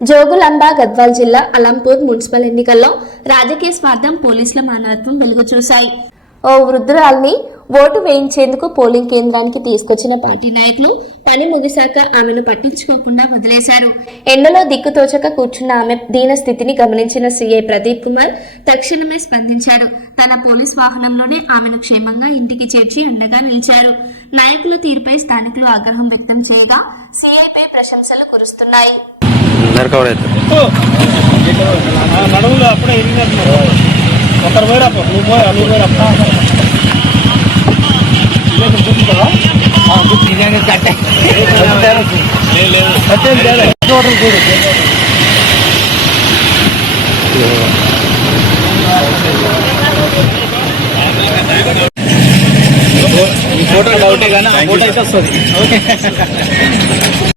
జోగులాంబ గద్వాల్ జిల్లా అలంపూర్ మున్సిపల్ ఎన్నికల్లో రాజకీయ స్వార్థం పోలీసుల మానవత్వం వెలుగు చూశాయి ఓ వృద్ధురాల్ని ఓటు వేయించేందుకు పోలింగ్ కేంద్రానికి తీసుకొచ్చిన పార్టీ నాయకులు పని ముగిశాక ఆమెను పట్టించుకోకుండా వదిలేశారు. ఎండలో దిక్కుతోచక కూర్చున్న ఆమె దీన స్థితిని గమనించిన సీఐ ప్రదీప్ కుమార్ తక్షణమే స్పందించాడు. తన పోలీస్ వాహనంలోనే ఆమెను క్షేమంగా ఇంటికి చేర్చి అండగా నిలిచారు. నాయకుల తీరుపై స్థానికులు ఆగ్రహం వ్యక్తం చేయగా సీఐపై ప్రశంసలు కురుస్తున్నాయి. నరకవడ అవుతుంది నడువులు అప్పుడే ఒకరు పోయినప్పు నువ్వు పోయా నువ్వు పోయినప్పు గుర్తుందా ఫోటో డౌటే కానీ ఫోటో అయితే వస్తుంది.